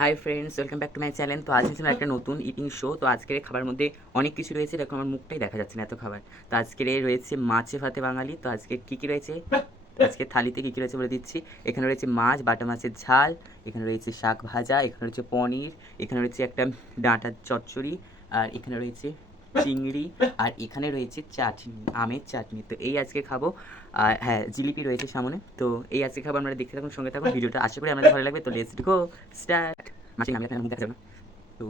Hi friends, welcome back to my channel. তো আজ হচ্ছে একটা নতুন ইটিং শো। তো আজকের খাবার মধ্যে অনেক কিছু রয়েছে, দেখো আমার মুখটাই দেখা যাচ্ছে না এত খাবার। তো আজকের রয়েছে মাছে ভাতে বাঙালি। তো আজকে কী কী রয়েছে, আজকে থালিতে কী কী রয়েছে বলে দিচ্ছি। এখানে রয়েছে মাছ, বাটা মাছের ঝাল, এখানে রয়েছে শাক ভাজা, এখানে রয়েছে পনির, এখানে রয়েছে একটা ডাঁটার চচ্চড়ি, আর এখানে রয়েছে চিংড়ি, আর এখানে রয়েছে চাটনি, আমের চাটনি। তো এই আজকে খাবো। আর হ্যাঁ, জিলিপি রয়েছে সামনে। তো এই আজকে খাবো, আপনারা দেখতে থাকুন, সঙ্গে থাকুন। ভিডিওটা আশা করি আপনাদের ভালো লাগবে। তো লেটস গো স্টার্ট। মাসে আমি আপনার মুখ দেখা যাবে না। তো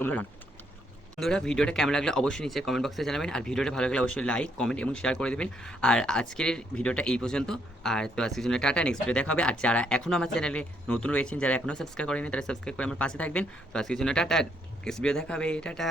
তোমরা না, বন্ধুরা ভিডিওটা কেমন লাগলে অবশ্যই নিচে কমেন্ট বক্সে জানাবেন। আর ভিডিওটা ভালো লাগলে অবশ্যই লাইক, কমেন্ট এবং শেয়ার করে দেবেন। আর আজকের ভিডিওটা এই পর্যন্ত। আর তো আজকের জন্য টাটা, নেক্সট ভিডিও দেখা হবে। আর যারা এখনও আমার চ্যানেলে নতুন রয়েছেন, যারা এখনও সাবস্ক্রাইব করেনি, তারা সাবস্ক্রাইব করে আমার পাশে থাকবেন। তো আজকের জন্য টাটা, নেক্সট ভিডিও দেখা হবে। টাটা।